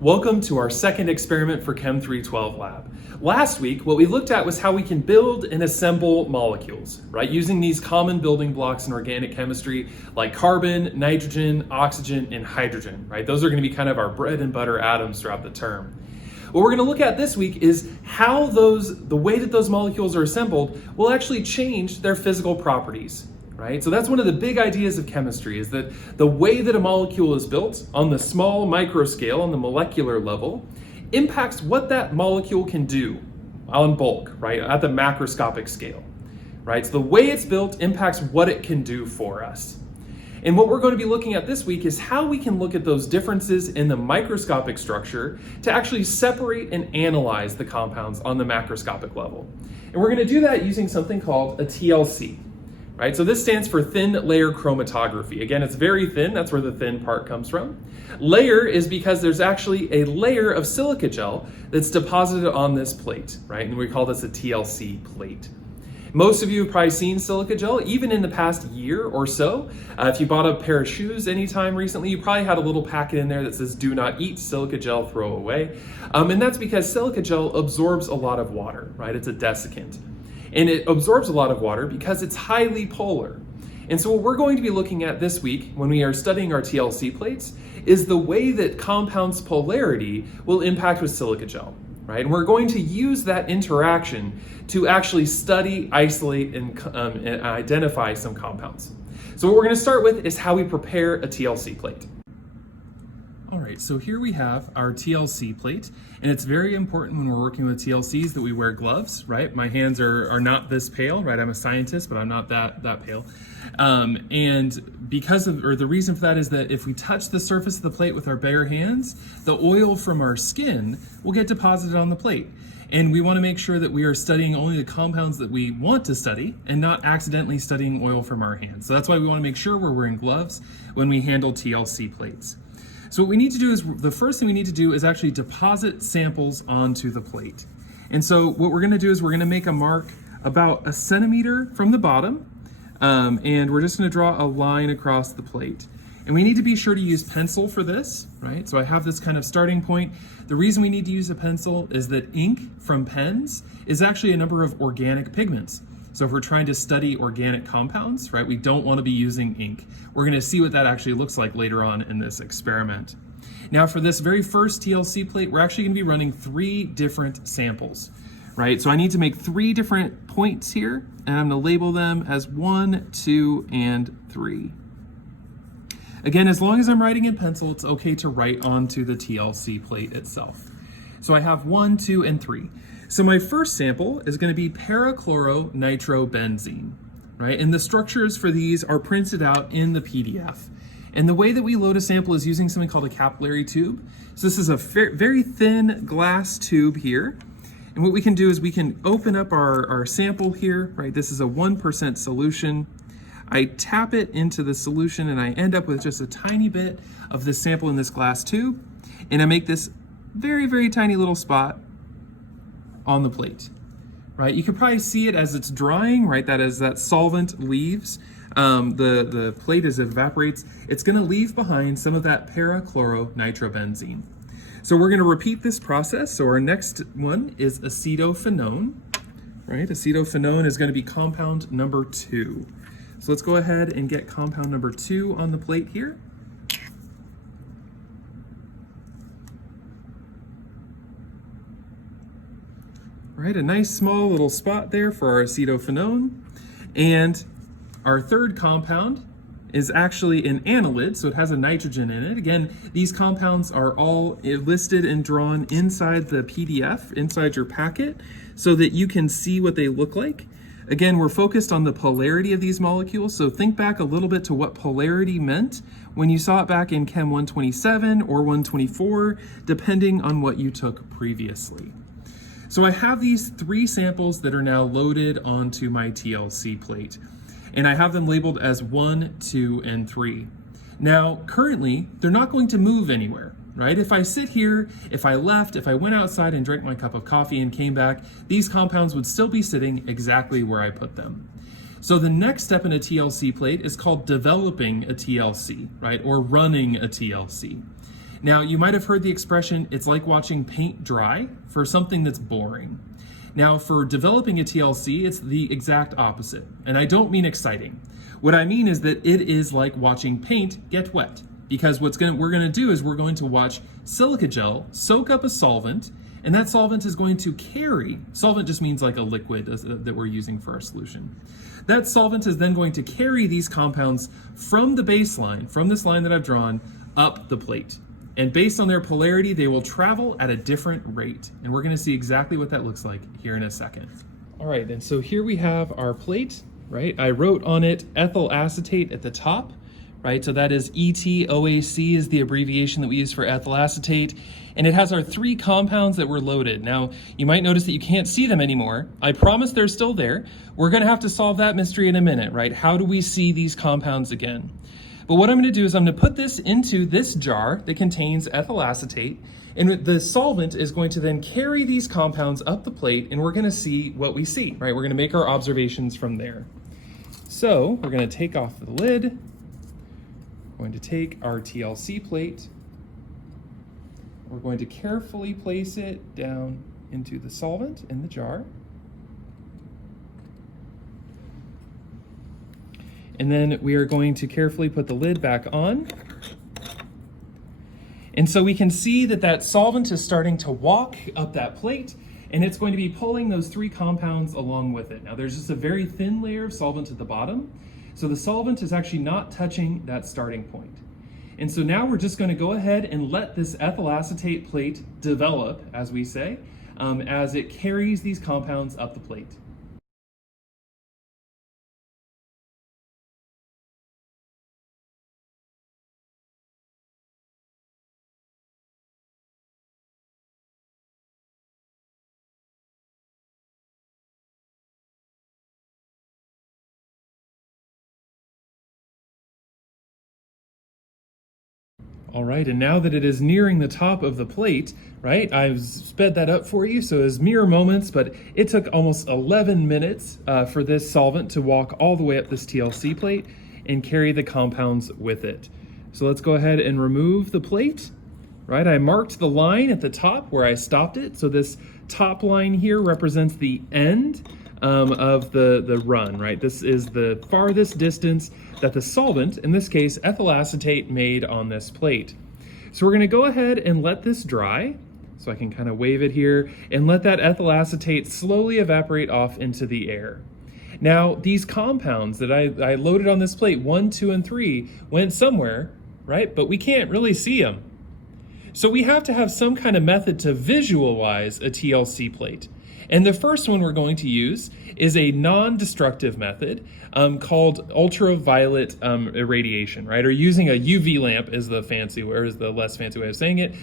Welcome to our second experiment for Chem 312 lab. Last week, what we looked at was how we can build and assemble molecules, right? Using these common building blocks in organic chemistry like carbon, nitrogen, oxygen, and hydrogen, right? Those are going to be kind of our bread and butter atoms throughout the term. What we're going to look at this week is how the way that those molecules are assembled will actually change their physical properties. Right? So that's one of the big ideas of chemistry, is that the way that a molecule is built on the small micro scale, on the molecular level, impacts what that molecule can do on bulk, right? At the macroscopic scale, right? So the way it's built impacts what it can do for us. And what we're going to be looking at this week is how we can look at those differences in the microscopic structure to actually separate and analyze the compounds on the macroscopic level. And we're going to do that using something called a TLC. Right, so this stands for thin layer chromatography. Again, it's very thin, that's where the thin part comes from. Layer is because there's actually a layer of silica gel that's deposited on this plate, right? And we call this a TLC plate. Most of you have probably seen silica gel, even in the past year or so. If you bought a pair of shoes anytime recently, you probably had a little packet in there that says, "Do not eat silica gel, throw away." And that's because silica gel absorbs a lot of water, right? It's a desiccant. And it absorbs a lot of water because it's highly polar. And so what we're going to be looking at this week when we are studying our TLC plates is the way that compounds' polarity will impact with silica gel, right? And we're going to use that interaction to actually study, isolate, and identify some compounds. So what we're going to start with is how we prepare a TLC plate. All right, so here we have our TLC plate, and it's very important when we're working with TLCs that we wear gloves, right? My hands are not this pale, right? I'm a scientist, but I'm not that pale. And because of, or the reason for that is that if we touch the surface of the plate with our bare hands, the oil from our skin will get deposited on the plate. And we want to make sure that we are studying only the compounds that we want to study and not accidentally studying oil from our hands. So that's why we want to make sure we're wearing gloves when we handle TLC plates. So what we need to do is, the first thing we need to do is actually deposit samples onto the plate. And so what we're going to do is we're going to make a mark about 1 centimeter from the bottom, and we're just going to draw a line across the plate. And we need to be sure to use pencil for this, right? So I have this kind of starting point. The reason we need to use a pencil is that ink from pens is actually a number of organic pigments. So if we're trying to study organic compounds, right, we don't want to be using ink. We're going to see what that actually looks like later on in this experiment. Now for this very first TLC plate, we're actually going to be running 3 different samples, right? So I need to make 3 different points here, and I'm going to label them as 1, 2, and 3. Again, as long as I'm writing in pencil, it's okay to write onto the TLC plate itself. So I have 1, 2, and 3. So my first sample is going to be parachloronitrobenzene, right? And the structures for these are printed out in the PDF. And the way that we load a sample is using something called a capillary tube. So this is a very thin glass tube here. And what we can do is we can open up our sample here, right? This is a 1% solution. I tap it into the solution and I end up with just a tiny bit of this sample in this glass tube. And I make this very tiny little spot on the plate, right? You can probably see it as it's drying, right? That as that solvent leaves, the plate as it evaporates, it's gonna leave behind some of that parachloronitrobenzene. So we're gonna repeat this process. So our next one is acetophenone, right? Acetophenone is gonna be compound number 2. So let's go ahead and get compound number 2 on the plate here. Right, a nice small little spot there for our acetophenone. And our third compound is actually an annelid, so it has a nitrogen in it. Again, these compounds are all listed and drawn inside the PDF, inside your packet, so that you can see what they look like. Again, we're focused on the polarity of these molecules, so think back a little bit to what polarity meant when you saw it back in Chem 127 or 124, depending on what you took previously. So I have these 3 samples that are now loaded onto my TLC plate, and I have them labeled as 1, 2, and 3. Now, currently, they're not going to move anywhere, right? If I sit here, if I left, if I went outside and drank my cup of coffee and came back, these compounds would still be sitting exactly where I put them. So the next step in a TLC plate is called developing a TLC, right? Or running a TLC. Now, you might have heard the expression, it's like watching paint dry for something that's boring. Now, for developing a TLC, it's the exact opposite. And I don't mean exciting. What I mean is that it is like watching paint get wet. Because we're going to do is we're going to watch silica gel soak up a solvent, and that solvent is going to carry, solvent just means like a liquid that we're using for our solution. That solvent is then going to carry these compounds from the baseline, from this line that I've drawn, up the plate. And based on their polarity, they will travel at a different rate. And we're going to see exactly what that looks like here in a second. All right, and so here we have our plate, right? I wrote on it ethyl acetate at the top, right? So that is ETOAC is the abbreviation that we use for ethyl acetate. And it has our 3 compounds that were loaded. Now, you might notice that you can't see them anymore. I promise they're still there. We're going to have to solve that mystery in a minute, right? How do we see these compounds again? But what I'm going to do is I'm going to put this into this jar that contains ethyl acetate, and the solvent is going to then carry these compounds up the plate, and we're going to see what we see, right? We're going to make our observations from there. So we're going to take off the lid. We're going to take our TLC plate. We're going to carefully place it down into the solvent in the jar. And then we are going to carefully put the lid back on. And so we can see that that solvent is starting to walk up that plate, and it's going to be pulling those 3 compounds along with it. Now there's just a very thin layer of solvent at the bottom, so the solvent is actually not touching that starting point. And so now we're just going to go ahead and let this ethyl acetate plate develop, as we say, as it carries these compounds up the plate. All right, and now that it is nearing the top of the plate, right, I've sped that up for you, so it's mere moments, but it took almost 11 minutes for this solvent to walk all the way up this TLC plate and carry the compounds with it. So let's go ahead and remove the plate, right? I marked the line at the top where I stopped it, so this top line here represents the end of the run, right? This is the farthest distance that the solvent, in this case ethyl acetate, made on this plate. So we're going to go ahead and let this dry, so I can kind of wave it here, and let that ethyl acetate slowly evaporate off into the air. Now, these compounds that I loaded on this plate, 1, 2, and 3, went somewhere, right? But we can't really see them. So we have to have some kind of method to visualize a TLC plate. And the first one we're going to use is a non-destructive method called ultraviolet irradiation, right? Or using a UV lamp is the fancy, or is the less fancy way of saying it,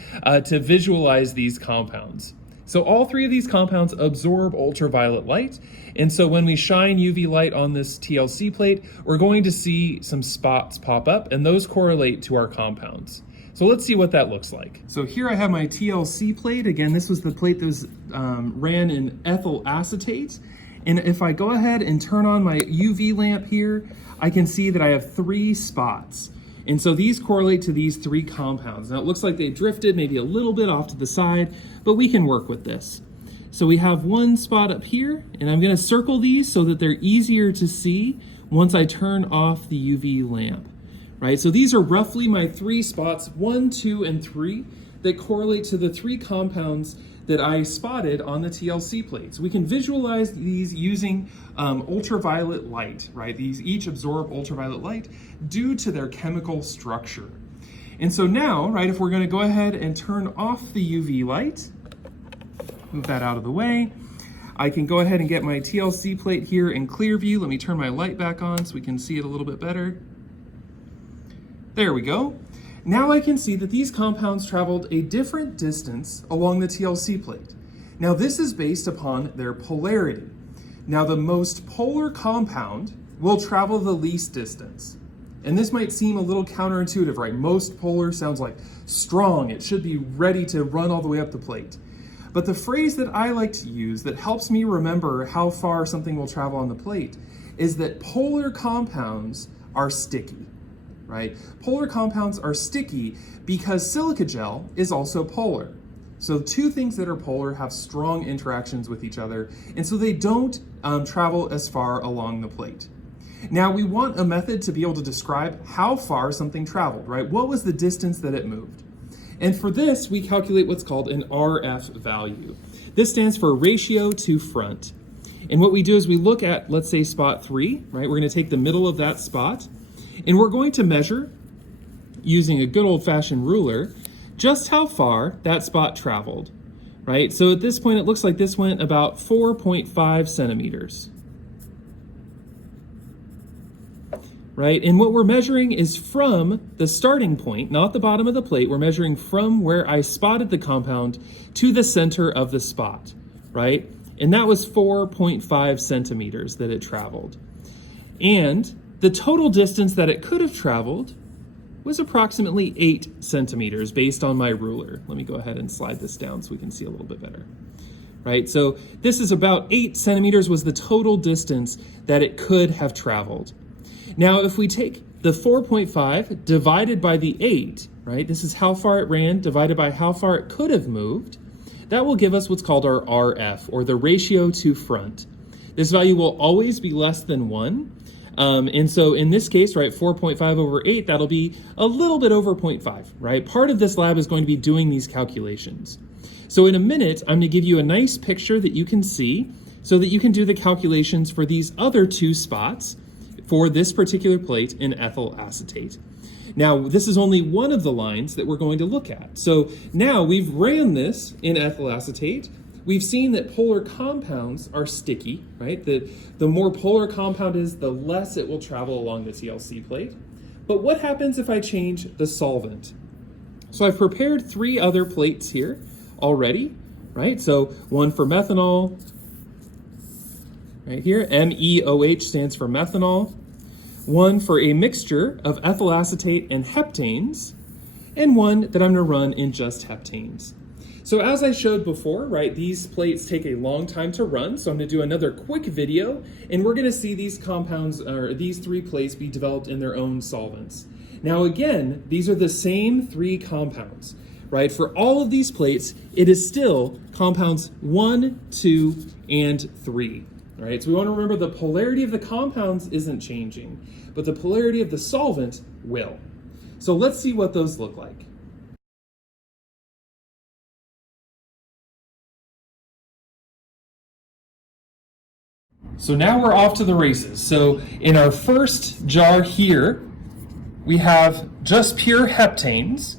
to visualize these compounds. So all 3 of these compounds absorb ultraviolet light. And so when we shine UV light on this TLC plate, we're going to see some spots pop up, and those correlate to our compounds. So let's see what that looks like. So here I have my TLC plate. Again, this was the plate that was ran in ethyl acetate. And if I go ahead and turn on my UV lamp here, I can see that I have 3 spots. And so these correlate to these 3 compounds. Now it looks like they drifted maybe a little bit off to the side, but we can work with this. So we have 1 spot up here, and I'm going to circle these so that they're easier to see once I turn off the UV lamp. Right, so these are roughly my 3 spots, 1, 2, and 3, that correlate to the 3 compounds that I spotted on the TLC plate. So we can visualize these using ultraviolet light, right? These each absorb ultraviolet light due to their chemical structure. And so now, right, if we're going to go ahead and turn off the UV light, move that out of the way, I can go ahead and get my TLC plate here in clear view. Let me turn my light back on so we can see it a little bit better. There we go. Now I can see that these compounds traveled a different distance along the TLC plate. Now this is based upon their polarity. Now the most polar compound will travel the least distance. And this might seem a little counterintuitive, right? Most polar sounds like strong. It should be ready to run all the way up the plate. But the phrase that I like to use that helps me remember how far something will travel on the plate is that polar compounds are sticky. right? Polar compounds are sticky because silica gel is also polar. So two things that are polar have strong interactions with each other, and so they don't travel as far along the plate. Now we want a method to be able to describe how far something traveled, right? What was the distance that it moved? And for this, we calculate what's called an RF value. This stands for ratio to front. And what we do is we look at, let's say, spot 3, right? We're going to take the middle of that spot, and we're going to measure, using a good old-fashioned ruler, just how far that spot traveled, right? So at this point, it looks like this went about 4.5 centimeters. Right? And what we're measuring is from the starting point, not the bottom of the plate. We're measuring from where I spotted the compound to the center of the spot, right? And that was 4.5 centimeters that it traveled. And the total distance that it could have traveled was approximately 8 centimeters based on my ruler. Let me go ahead and slide this down so we can see a little bit better. Right? So this is about 8 centimeters was the total distance that it could have traveled. Now, if we take the 4.5 divided by the 8, right, this is how far it ran divided by how far it could have moved, that will give us what's called our RF, or the ratio to front. This value will always be less than 1. And so in this case, right, 4.5 over 8, that'll be a little bit over 0.5, right? Part of this lab is going to be doing these calculations. So in a minute, I'm going to give you a nice picture that you can see so that you can do the calculations for these other 2 spots for this particular plate in ethyl acetate. Now, this is only one of the lines that we're going to look at. So now we've ran this in ethyl acetate. We've seen that polar compounds are sticky, right? The more polar compound is, the less it will travel along the TLC plate. But what happens if I change the solvent? So I've prepared 3 other plates here already, right? So one for methanol, right here, MEOH stands for methanol. One for a mixture of ethyl acetate and heptanes, and one that I'm going to run in just heptanes. So as I showed before, right, these plates take a long time to run, so I'm going to do another quick video, and we're going to see these compounds, or these 3 plates, be developed in their own solvents. Now again, these are the same 3 compounds, right? For all of these plates, it is still compounds 1, 2, and 3. All right, so we want to remember the polarity of the compounds isn't changing, but the polarity of the solvent will. So let's see what those look like. So now we're off to the races. So in our first jar here, we have just pure heptanes.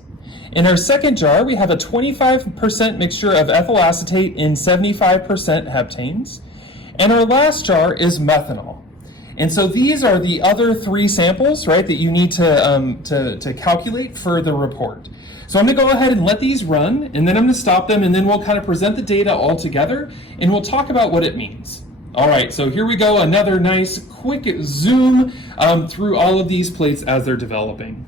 In our second jar, we have a 25% mixture of ethyl acetate in 75% heptanes. And our last jar is methanol. And so these are the other 3 samples, right, that you need to calculate for the report. So I'm going to go ahead and let these run, and then I'm going to stop them, and then we'll kind of present the data all together, and we'll talk about what it means. All right, so here we go, another nice quick zoom through all of these plates as they're developing.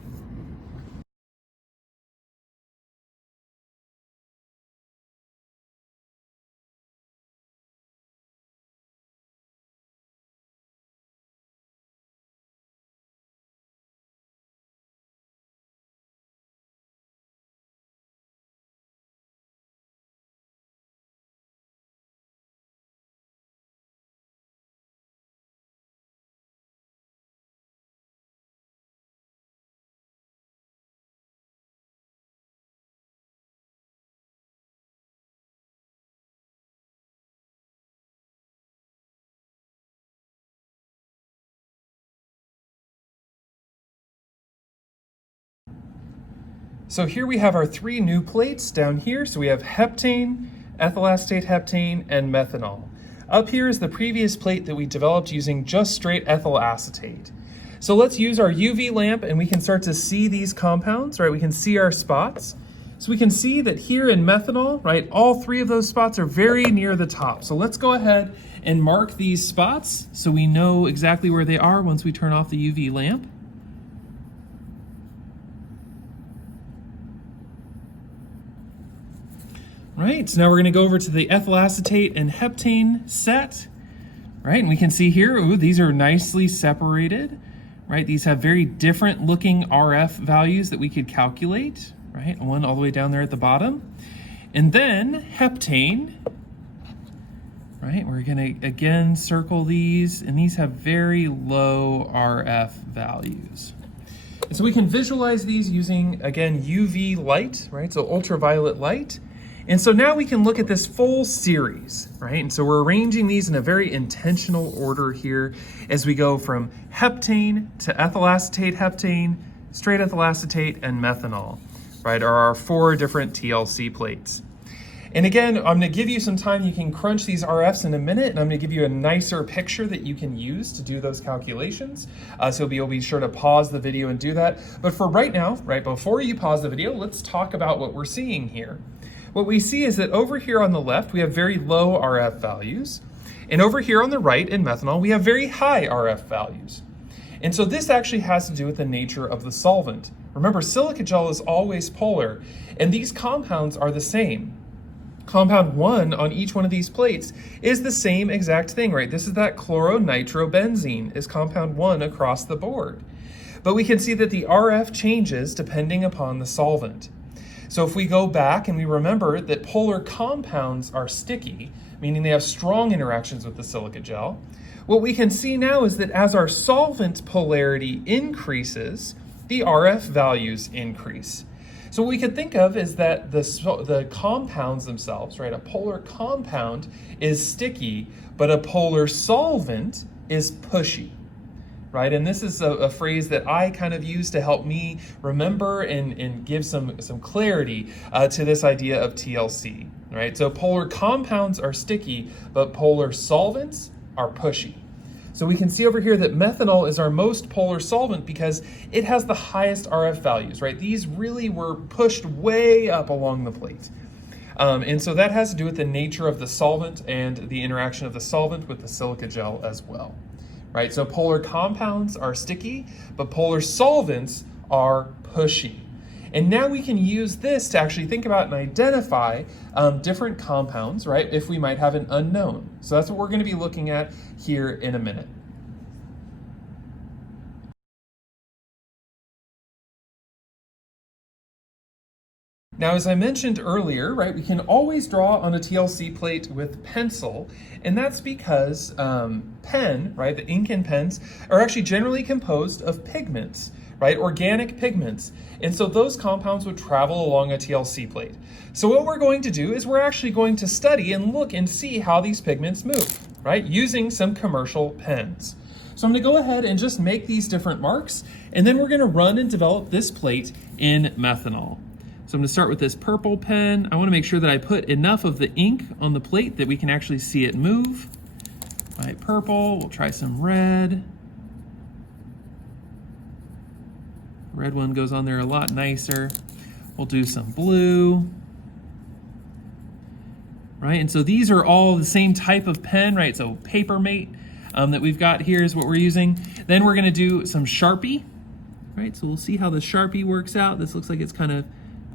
So here we have our 3 new plates down here. So we have heptane, ethyl acetate heptane, and methanol. Up here is the previous plate that we developed using just straight ethyl acetate. So let's use our UV lamp and we can start to see these compounds, right? We can see our spots. So we can see that here in methanol, right, all 3 of those spots are very near the top. So let's go ahead and mark these spots so we know exactly where they are once we turn off the UV lamp. Right, so now we're going to go over to the ethyl acetate and heptane set, right? And we can see here, ooh, these are nicely separated, right? These have very different looking RF values that we could calculate, right? One all the way down there at the bottom. And then heptane, right? We're gonna, again, circle these, and these have very low RF values. And so we can visualize these using, again, UV light, right? So ultraviolet light. And so now we can look at this full series, right? And so we're arranging these in a very intentional order here as we go from heptane to ethyl acetate heptane, straight ethyl acetate, and methanol, right? Are our 4 different TLC plates. And again, I'm gonna give you some time, you can crunch these RFs in a minute, and I'm gonna give you a nicer picture that you can use to do those calculations. So you'll be sure to pause the video and do that. But for right now, right before you pause the video, let's talk about what we're seeing here. What we see is that over here on the left, we have very low RF values. And over here on the right in methanol, we have very high RF values. And so this actually has to do with the nature of the solvent. Remember, silica gel is always polar, and these compounds are the same. Compound 1 on each one of these plates is the same exact thing, right? This is that chloronitrobenzene is compound 1 across the board. But we can see that the RF changes depending upon the solvent. So if we go back and we remember that polar compounds are sticky, meaning they have strong interactions with the silica gel, what we can see now is that as our solvent polarity increases, the RF values increase. So what we could think of is that the compounds themselves, right? A polar compound is sticky, but a polar solvent is pushy, right? And this is a phrase that I kind of use to help me remember and give some clarity to this idea of TLC, right? So polar compounds are sticky, but polar solvents are pushy. So we can see over here that methanol is our most polar solvent because it has the highest RF values, right? These really were pushed way up along the plate. And so that has to do with the nature of the solvent and the interaction of the solvent with the silica gel as well, right? So polar compounds are sticky, but polar solvents are pushy. And now we can use this to actually think about and identify different compounds, right? If we might have an unknown. So that's what we're going to be looking at here in a minute. Now, as I mentioned earlier, right, we can always draw on a TLC plate with pencil, and that's because pen, right, the ink in pens are actually generally composed of pigments, right, organic pigments. And so those compounds would travel along a TLC plate. So what we're going to do is we're actually going to study and look and see how these pigments move, right, using some commercial pens. So I'm going to go ahead and just make these different marks, and then we're going to run and develop this plate in methanol. So I'm going to start with this purple pen. I want to make sure that I put enough of the ink on the plate that we can actually see it move. All right, purple, we'll try some red. Red one goes on there a lot nicer. We'll do some blue. Right, and so these are all the same type of pen, right? So Papermate that we've got here is what we're using. Then we're gonna do some Sharpie, right? So we'll see how the Sharpie works out. This looks like it's kind of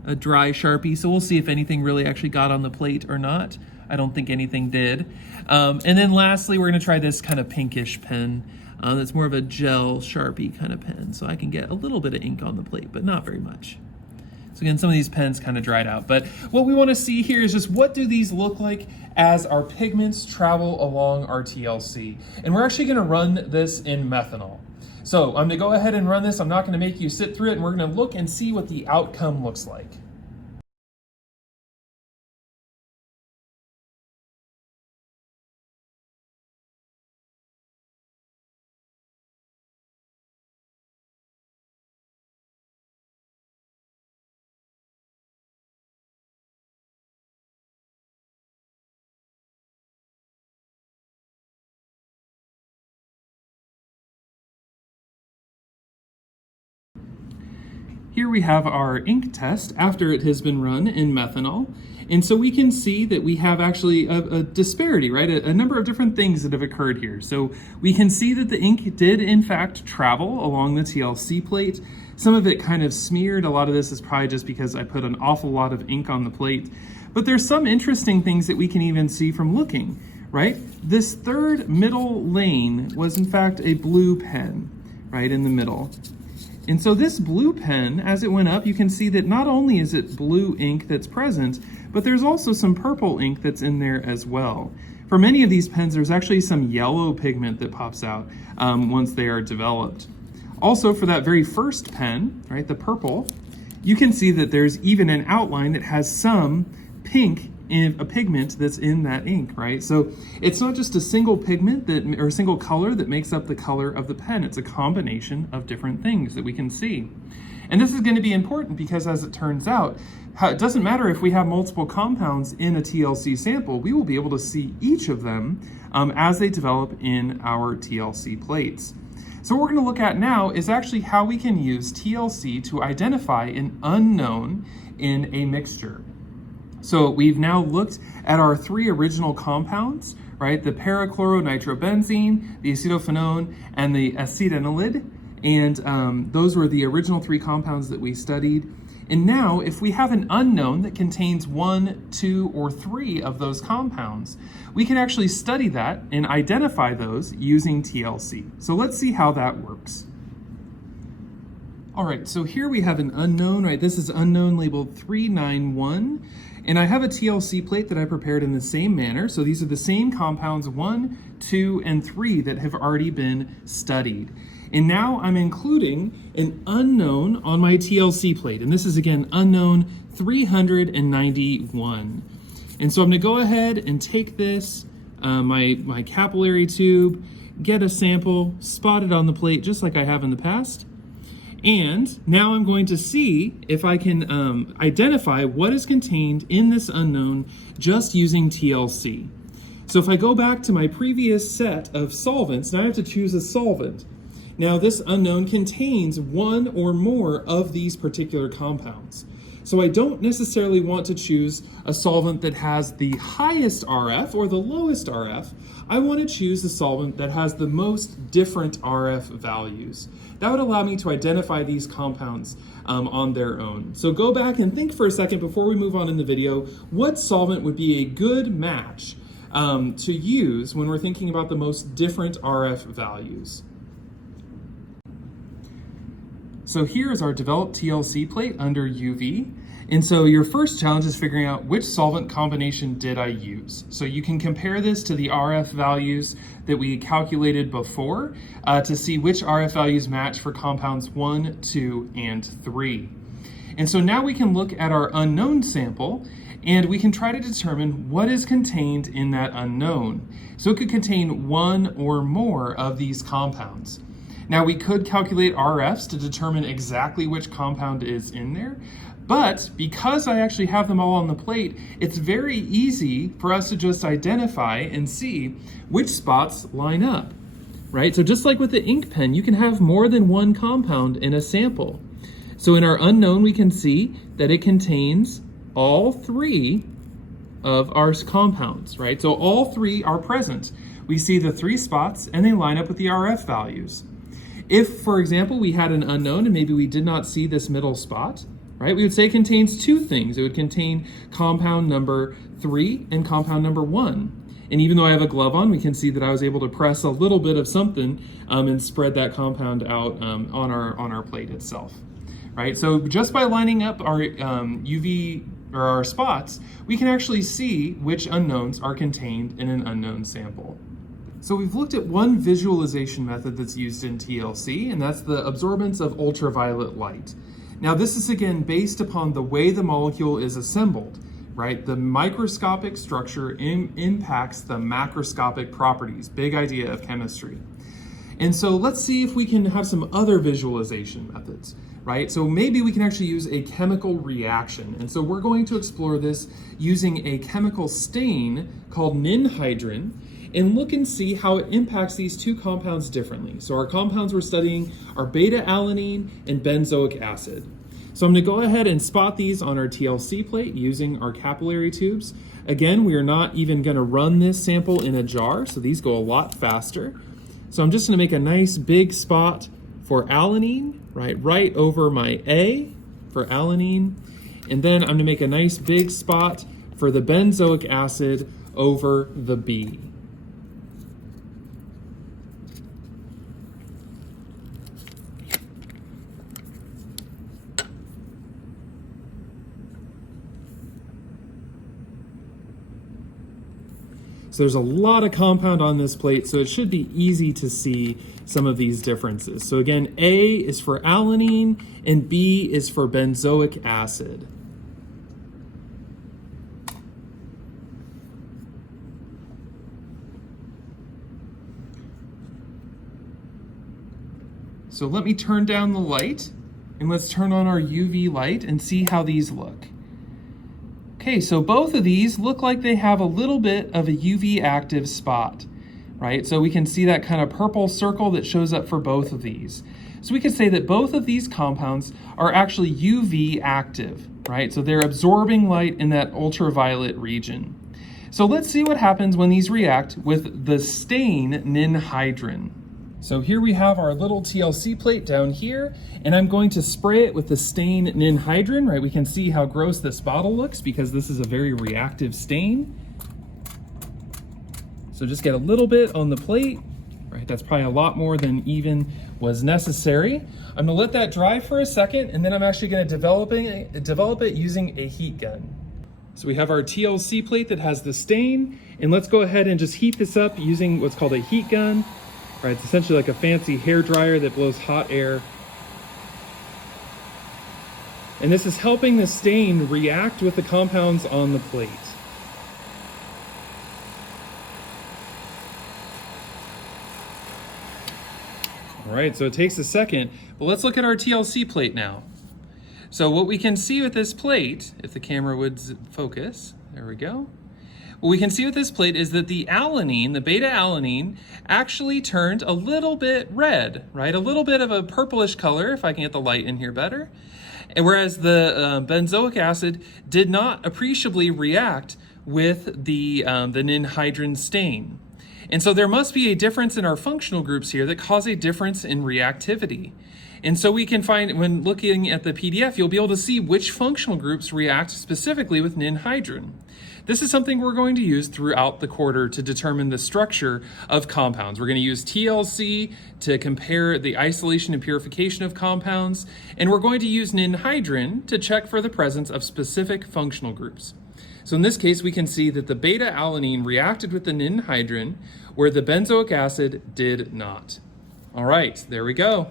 a dry Sharpie, so we'll see if anything really actually got on the plate or not. I don't think anything did. And then lastly, we're gonna try this kind of pinkish pen. That's more of a gel Sharpie kind of pen, so I can get a little bit of ink on the plate, but not very much. So again, some of these pens kind of dried out, but what we want to see here is just what do these look like as our pigments travel along our TLC. And we're actually going to run this in methanol. So I'm going to go ahead and run this. I'm not going to make you sit through it, and we're going to look and see what the outcome looks like. Here we have our ink test after it has been run in methanol. And so we can see that we have actually a disparity, right? A number of different things that have occurred here. So we can see that the ink did in fact travel along the TLC plate. Some of it kind of smeared. A lot of this is probably just because I put an awful lot of ink on the plate. But there's some interesting things that we can even see from looking, right? This third middle lane was in fact a blue pen. right in the middle. And so this blue pen, as it went up, you can see that not only is it blue ink that's present, but there's also some purple ink that's in there as well. For many of these pens, there's actually some yellow pigment that pops out once they are developed. Also, for that very first pen, right, the purple, you can see that there's even an outline that has some pink in a pigment that's in that ink, right? So it's not just a single pigment or a single color that makes up the color of the pen. It's a combination of different things that we can see. And this is going to be important because, as it turns out, it doesn't matter if we have multiple compounds in a TLC sample, we will be able to see each of them as they develop in our TLC plates. So what we're going to look at now is actually how we can use TLC to identify an unknown in a mixture. So we've now looked at our three original compounds, right? The parachloronitrobenzene, the acetophenone, and the acetanilide. And those were the original three compounds that we studied. And now, if we have an unknown that contains 1, 2, or 3 of those compounds, we can actually study that and identify those using TLC. So let's see how that works. All right, so here we have an unknown, right? This is unknown labeled 391. And I have a TLC plate that I prepared in the same manner. So these are the same compounds 1, 2, and 3 that have already been studied. And now I'm including an unknown on my TLC plate. And this is, again, unknown 391. And so I'm going to go ahead and take this, my capillary tube, get a sample, spot it on the plate just like I have in the past. And now I'm going to see if I can identify what is contained in this unknown just using TLC. So if I go back to my previous set of solvents, now I have to choose a solvent. Now this unknown contains one or more of these particular compounds. So I don't necessarily want to choose a solvent that has the highest RF or the lowest RF. I want to choose a solvent that has the most different RF values. That would allow me to identify these compounds on their own. So go back and think for a second before we move on in the video, what solvent would be a good match to use when we're thinking about the most different RF values. So here is our developed TLC plate under UV. And so your first challenge is figuring out which solvent combination did I use. So you can compare this to the RF values that we calculated before to see which RF values match for compounds 1, 2, and 3. And so now we can look at our unknown sample and we can try to determine what is contained in that unknown. So it could contain one or more of these compounds. Now we could calculate RFs to determine exactly which compound is in there, but because I actually have them all on the plate, it's very easy for us to just identify and see which spots line up, right? So just like with the ink pen, you can have more than one compound in a sample. So in our unknown, we can see that it contains all 3 of our compounds, right? So all 3 are present. We see the 3 spots and they line up with the RF values. If, for example, we had an unknown and maybe we did not see this middle spot, right, we would say it contains 2 things. It would contain compound number 3 and compound number 1. And even though I have a glove on, we can see that I was able to press a little bit of something and spread that compound out on our plate itself, right? So just by lining up our UV or our spots, we can actually see which unknowns are contained in an unknown sample. So we've looked at one visualization method that's used in TLC, and that's the absorbance of ultraviolet light. Now this is again based upon the way the molecule is assembled, right? The microscopic structure impacts the macroscopic properties, big idea of chemistry. And so let's see if we can have some other visualization methods, right? So maybe we can actually use a chemical reaction. And so we're going to explore this using a chemical stain called ninhydrin, and look and see how it impacts these 2 compounds differently. So our compounds we're studying are beta-alanine and benzoic acid. So I'm going to go ahead and spot these on our TLC plate using our capillary tubes. Again, we are not even going to run this sample in a jar, so these go a lot faster. So I'm just going to make a nice big spot for alanine, right over my A for alanine. And then I'm going to make a nice big spot for the benzoic acid over the B. So there's a lot of compound on this plate, so it should be easy to see some of these differences. So again, A is for alanine and B is for benzoic acid. So let me turn down the light and let's turn on our UV light and see how these look. Okay, so both of these look like they have a little bit of a UV active spot, right? So we can see that kind of purple circle that shows up for both of these. So we could say that both of these compounds are actually UV active, right? So they're absorbing light in that ultraviolet region. So let's see what happens when these react with the stain ninhydrin. So here we have our little TLC plate down here, and I'm going to spray it with the stain ninhydrin, right? We can see how gross this bottle looks because this is a very reactive stain. So just get a little bit on the plate, right? That's probably a lot more than even was necessary. I'm gonna let that dry for a second, and then I'm actually gonna develop it using a heat gun. So we have our TLC plate that has the stain, and let's go ahead and just heat this up using what's called a heat gun. Right, it's essentially like a fancy hair dryer that blows hot air. And this is helping the stain react with the compounds on the plate. All right, so it takes a second, but let's look at our TLC plate now. So what we can see with this plate, if the camera would focus, there we go. What we can see with this plate is that the alanine, the beta alanine, actually turned a little bit red, right? A little bit of a purplish color, if I can get the light in here better. And whereas the benzoic acid did not appreciably react with the ninhydrin stain. And so there must be a difference in our functional groups here that cause a difference in reactivity. And so we can find, when looking at the PDF, you'll be able to see which functional groups react specifically with ninhydrin. This is something we're going to use throughout the quarter to determine the structure of compounds. We're going to use TLC to compare the isolation and purification of compounds, and we're going to use ninhydrin to check for the presence of specific functional groups. So in this case, we can see that the beta alanine reacted with the ninhydrin, where the benzoic acid did not. All right, there we go.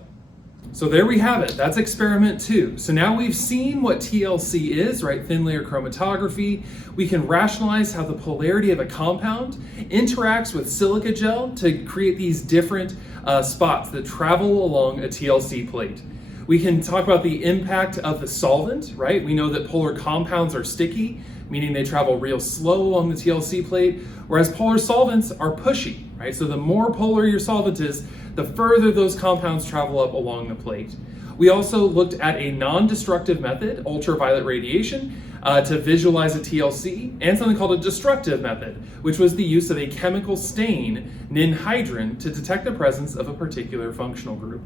So there we have it, that's experiment 2. So now we've seen what TLC is, right? Thin layer chromatography. We can rationalize how the polarity of a compound interacts with silica gel to create these different spots that travel along a TLC plate. We can talk about the impact of the solvent, right? We know that polar compounds are sticky, meaning they travel real slow along the TLC plate, whereas polar solvents are pushy, right? So the more polar your solvent is, the further those compounds travel up along the plate. We also looked at a non-destructive method, ultraviolet radiation, to visualize a TLC, and something called a destructive method, which was the use of a chemical stain, ninhydrin, to detect the presence of a particular functional group.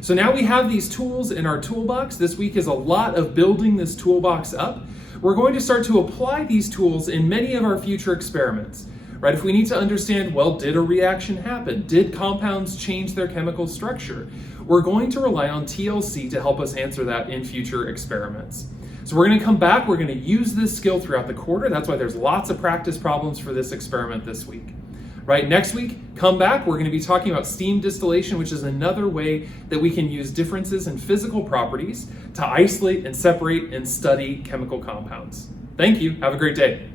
So now we have these tools in our toolbox. This week is a lot of building this toolbox up. We're going to start to apply these tools in many of our future experiments. Right? If we need to understand, well, did a reaction happen? Did compounds change their chemical structure? We're going to rely on TLC to help us answer that in future experiments. So we're going to come back, we're going to use this skill throughout the quarter. That's why there's lots of practice problems for this experiment this week. Right, next week, come back, we're going to be talking about steam distillation, which is another way that we can use differences in physical properties to isolate and separate and study chemical compounds. Thank you, have a great day.